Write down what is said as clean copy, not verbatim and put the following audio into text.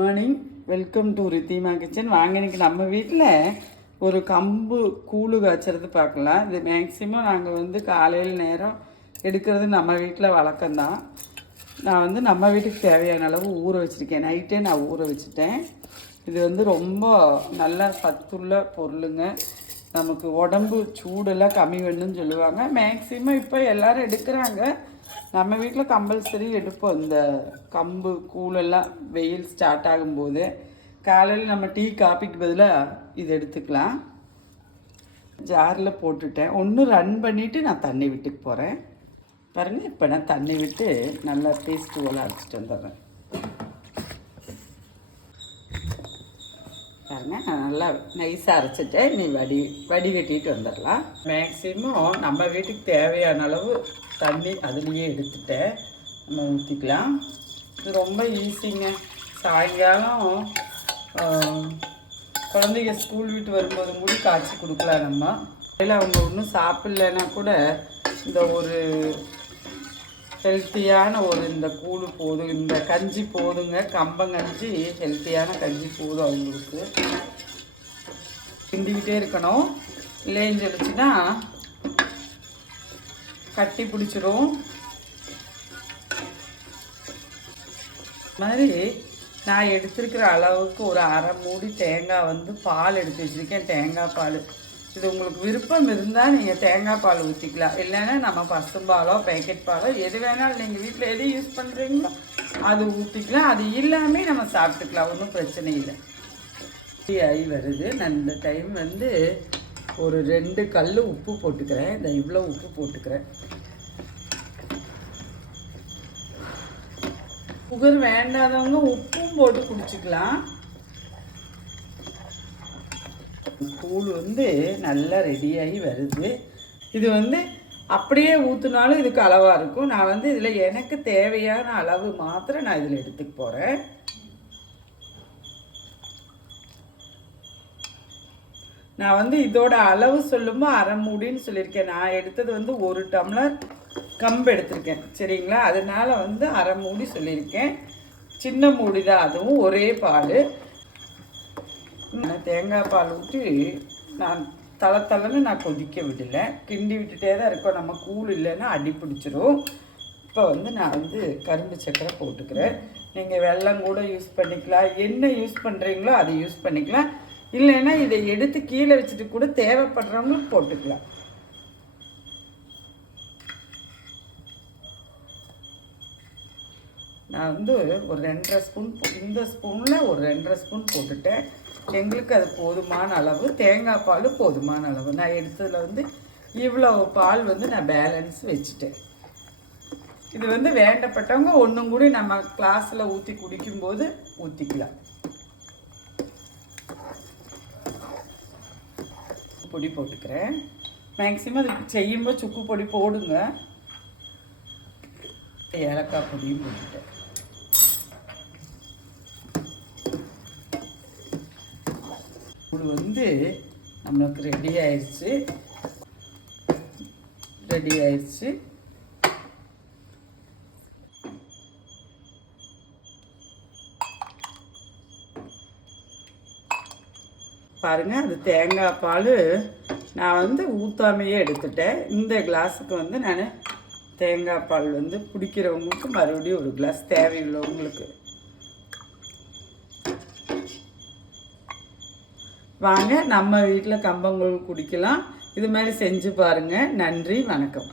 Morning, welcome to Ridhima kitchen. வாங்க, இன்னைக்கு நம்ம வீட்டில் ஒரு கம்பு கூழு காய்ச்சறது பார்க்கலாம். இது மேக்ஸிமம் நாங்கள் காலையில் நேரம் எடுக்கிறது நம்ம வீட்டில் வழக்கம்தான். நான் நம்ம வீட்டுக்கு தேவையான அளவு ஊற வச்சுருக்கேன். நைட்டே நான் ஊற வச்சுட்டேன். இது ரொம்ப நல்ல சத்துள்ள பொருளுங்க. நமக்கு உடம்பு சூடெல்லாம் கம்மி வேணும்னு சொல்லுவாங்க. மேக்ஸிமம் இப்போ எல்லோரும் எடுக்கிறாங்க. நம்ம வீட்டில் கம்பல்சரி எடுப்போம். இந்த கம்பு கூழெல்லாம் வெயில் ஸ்டார்ட் ஆகும்போது காலையில் நம்ம டீ காப்பிக்கு பதிலாக இது எடுத்துக்கலாம். ஜாரில் போட்டுட்டேன். ஒன்று ரன் பண்ணிவிட்டு நான் தண்ணி விட்டுக்கு போகிறேன். பாருங்கள், இப்போ நான் தண்ணி விட்டு நல்லா பேஸ்ட்டு போல் அரைச்சிட்டு வந்துடுறேன். பாருங்கள், நான் நல்லா நைஸாக அரைச்சிட்டேன். நீ வடிகட்டிட்டு வந்துடலாம். மேக்ஸிமம் நம்ம வீட்டுக்கு தேவையான அளவு தண்ணி அதுலேயே எடுத்துட்டேன். நம்ம ஊற்றிக்கலாம். இது ரொம்ப ஈஸிங்க. சாயங்காலம் குழந்தைங்க ஸ்கூல் விட்டு வரும்போது கூட காய்ச்சி கொடுக்கலாம். நம்ம இல்லை அவங்க ஒன்றும் சாப்பிட்லன்னா கூட இந்த ஒரு ஹெல்த்தியான இந்த கூழ் போதும், இந்த கஞ்சி போதுங்க. கம்பங்கஞ்சி ஹெல்த்தியான கஞ்சி போதும் அவங்களுக்கு. கிண்டிக்கிட்டே இருக்கணும். இல்லைன்னு சொல்லிச்சுன்னா கட்டி பிடிச்சிரும். மாதிரி நான் எடுத்துருக்கிற அளவுக்கு ஒரு அரை மூடி தேங்காய் பால் எடுத்து வச்சுருக்கேன். தேங்காய் பால் இது உங்களுக்கு விருப்பம் இருந்தால் நீங்கள் தேங்காய் பால் ஊற்றிக்கலாம். இல்லைன்னா நம்ம பசும்பாலோ பேக்கெட் பாலோ எது வேணாலும் நீங்கள் வீட்டில் எது யூஸ் பண்ணுறீங்களோ அது ஊற்றிக்கலாம். அது இல்லாமல் நம்ம சாப்பிட்டுக்கலாம். ஒன்றும் பிரச்சனை இல்லை. ஆகி வருது. நான் இந்த டைம் ஒரு 2 கல் உப்பு போட்டுக்கிறேன். இந்த இவ்வளோ உப்பு போட்டுக்கிறேன். சுகர் வேண்டாதவங்க உப்பும் போட்டு குடிச்சிக்கலாம். கூழ் நல்லா ரெடியாகி வருது. இது அப்படியே ஊற்றினாலும் இதுக்கு அளவாக இருக்கும். நான் இதில் எனக்கு தேவையான அளவு மாத்திரம் நான் இதில் எடுத்துக்க போகிறேன். நான் இதோட அளவு சொல்லும்போது அரை மூடின்னு சொல்லியிருக்கேன். நான் எடுத்தது 1 டம்ளர் கம்பு எடுத்திருக்கேன். சரிங்களா? அதனால் அரை மூடி சொல்லியிருக்கேன். சின்ன மூடி தான், அதுவும் ஒரே பால். தேங்காய் பால் ஊற்றி நான் தளன்னு நான் கொதிக்க விடலை. கிண்டி விட்டுட்டே தான் இருக்கோம். நம்ம கூழ் இல்லைன்னா அடி பிடிச்சிரும். இப்போ நான் கரும்பு சக்கரை போட்டுக்கிறேன். நீங்கள் வெல்லம் கூட யூஸ் பண்ணிக்கலாம். என்ன யூஸ் பண்ணுறீங்களோ அதை யூஸ் பண்ணிக்கலாம். இல்லைன்னா இதை எடுத்து கீழே வச்சுட்டு கூட தேவைப்படுறவங்களும் போட்டுக்கலாம். நான் ஒரு 2.5 ஸ்பூன், இந்த ஸ்பூனில் ஒரு 2.5 ஸ்பூன் போட்டுட்டேன். எங்களுக்கு அது போதுமான அளவு. தேங்காய் பால் போதுமான அளவு. நான் எடுத்ததில் இவ்வளோ பால் நான் பேலன்ஸ் வச்சுட்டேன். இது வேண்டப்பட்டவங்க ஒன்றும் கூட நம்ம கிளாஸில் ஊற்றி குடிக்கும்போது ஊற்றிக்கலாம். பொடி போட்டுக்கிறேன். மேக்ஸிமம் அதுக்கு செய்யும்போது சுக்கு பொடி போடுங்க. ஏலக்காய் பொடியும் போட்டுட்டேன். இது நம்மளுக்கு ரெடி ஆயிடுச்சு. பாருங்கள், அது தேங்காய் பால் நான் ஊற்றாமையே எடுத்துட்டேன். இந்த கிளாஸுக்கு நான் தேங்காய் பால் பிடிக்கிறவங்களுக்கு மறுபடியும் ஒரு கிளாஸ் தேவையுள்ளவங்களுக்கு. வாங்க, நம்ம வீட்டில் கம்பங்கூழ் குடிக்கலாம். இது மாதிரி செஞ்சு பாருங்கள். நன்றி, வணக்கம்.